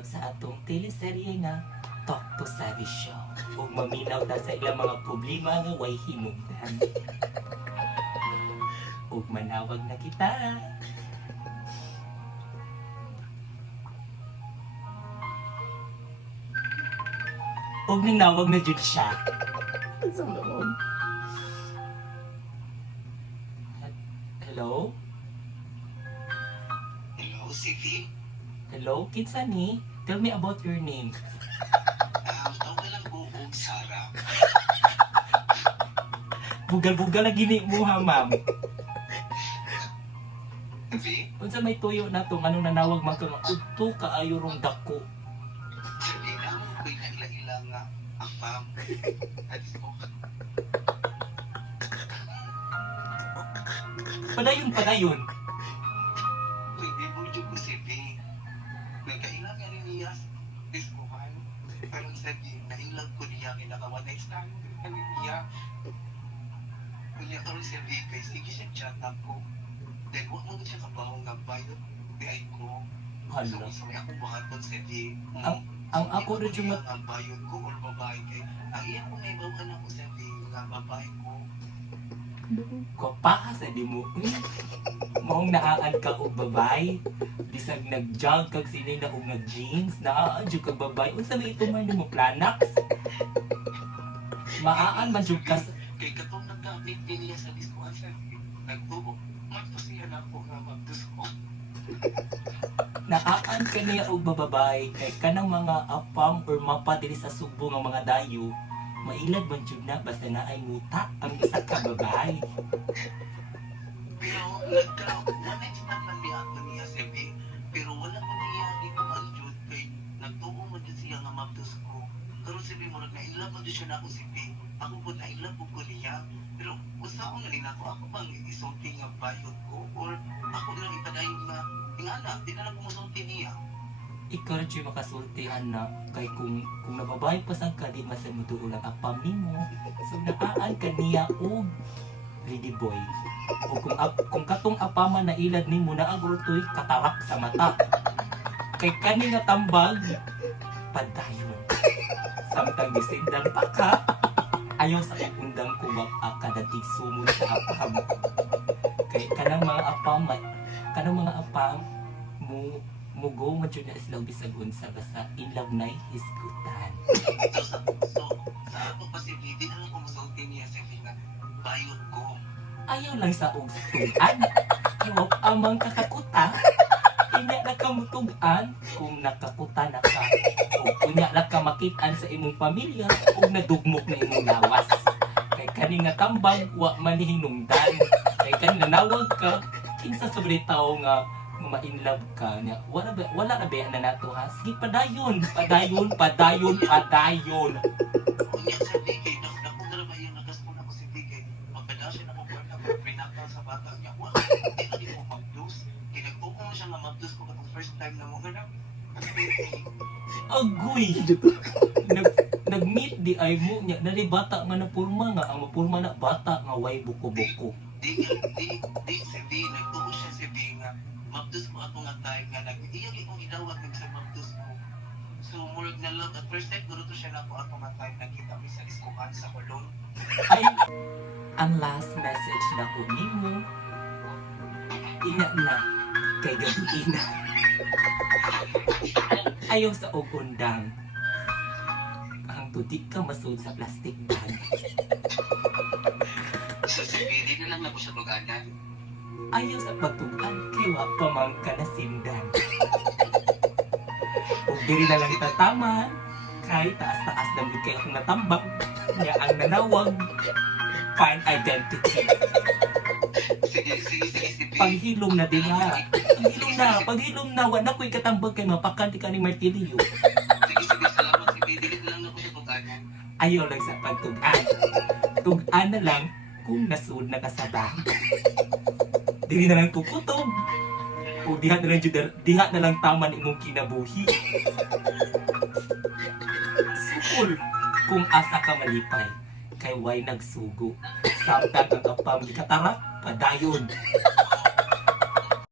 pag sa atong teleserye nga Talk to Savvy Show. Ug maminaw ta sa ilang mga problema nga way hinungdan. Ug manawag na kita. Ug ninawag na jud siya. Hello? Hello, CV? Hello, kinsa ni? Tell me about your name. Tawag lang buog, Sarah. Bugal-bugal na gini mo ha, ma'am. CV? Unsa may tuyo na tong ano nanawag man kang udto kaayo rong dako. Sabi na mo, ko'y nailang-ilang nga afam. Padayon. Uy, di mo dyan ko, CV. Nagkailang nga rin niya, diskuhan. Pero sabi, nailang ko niya, kinakawanay sa akin niya. Kunya karon CV, kay sige siya chat ako. Then, huwag mo siya kabahong nga bayo. Biyay ko. Hala. So, may akong buhaton, CV. Ang ako rin yung ang bayon ko or babae kay ang iya ko may bawan ako sa nga babae ko. Kapaka sa di mo. Maong naaan ka og babay. Bisag nag-jog kag sini na og nag-jeans, naaan jud kag babay. Unsa may ito man mo planax? Maaan man jud kas Kay katong nagkamit din niya sa diskuhan sa nagtubo. Magpasiya na ako nga magdusko. naaan ka niya og bababay kay kanang mga apam or mapa diri sa Subo nga mga dayo. Mailad man jud na basta naay muta ang isa ka babay. Pero nag-next-time lang niya ako niya sabi. Pero wala ko niya dito aljud kay nagtubo man din siya nga magdusko. Karon sabi mo na ilang man din siya na ako sabi. Ako po na ilang po ko niya. Pero usaon na rin ako bang isulti nga bayot ko or ako lang ipadayon na ingana, di na lang pumusulti niya. Ikaw rin siya makasultihan na kay kung nababay pa sang ka di masay mo tuulang apam nimo. So naaan ka niya og ready boy. O kung katong apaman na ilad nimo na agurtoy katarak sa mata. Kay kani nga tambag padayon. Samtang gisindan pa ka ayaw sa undang kubak kadatig sumod sa apam. Kay kanang mga apam mugo mo dyan na islaw bisag unsa basta in love na hisgutan. So, sa ako pa si Vivi, na lang kumusulti niya sa nga bayot ko. Ayaw lang sa ugstuan. Iwag amang kakakuta. Inya na kamutugan kung nakakuta na ka. O kunya na ka makitaan sa imong pamilya o nadugmok na imong lawas. Kay kani nga tambang wa man hinungdan. Kay kani nanawag ka kinsa sa tao nga ma-inlove ka niya. Wala na ba na nato ha? Sige padayon. Unya sa Vivi, naku na ba yung nagaspon ako si Vivi? Magpadasin ako po na pinaka sa bata niya. Wala, hindi na rin mo mag-dose. Kinagtuko mo siya nga mag-dose ko katong first time na mo nga. Agoy! Nag-meet di ay mo niya. Nari bata nga na purma nga. Ang mapurma na bata nga way buko-buko. Di si Vivi, nagtuko siya si Vivi nga. Magdus ko ako nga time nga nag-iyag ikong idawat sa magdus ko. So, murag na love. At first time, guruto siya na ako nga time nakita mo sa diskuhan sa Colon. Ay, ang last message na ko nimo. Ina na. Kay gabi ina. Ayaw sa ugundang. Ang tudik ka masud sa plastic bag. So, si Vivi na lang na ko siya tuganan. Ayaw sa pagtugan kay wa pa man ka na sindan. Kung diri na lang tataman, kay taas-taas na kay akong natambak, niya ang nanawag, find identity. Sige, si Vivi. Paghilom na din ha. Paghilom na, wala ko'y katambag kay mapakanti ka ni Martirio. Sige, salamat si Vivi na lang na ko siya tuganan. Ayaw lang sa pagtugan. Tugan na lang kung nasun na kasabang. Dili na lang kukutob. O diha na lang taman imong kinabuhi. Sukol kung asa ka malipay kay way nagsugo. Samtang ang apam gikatarak padayon.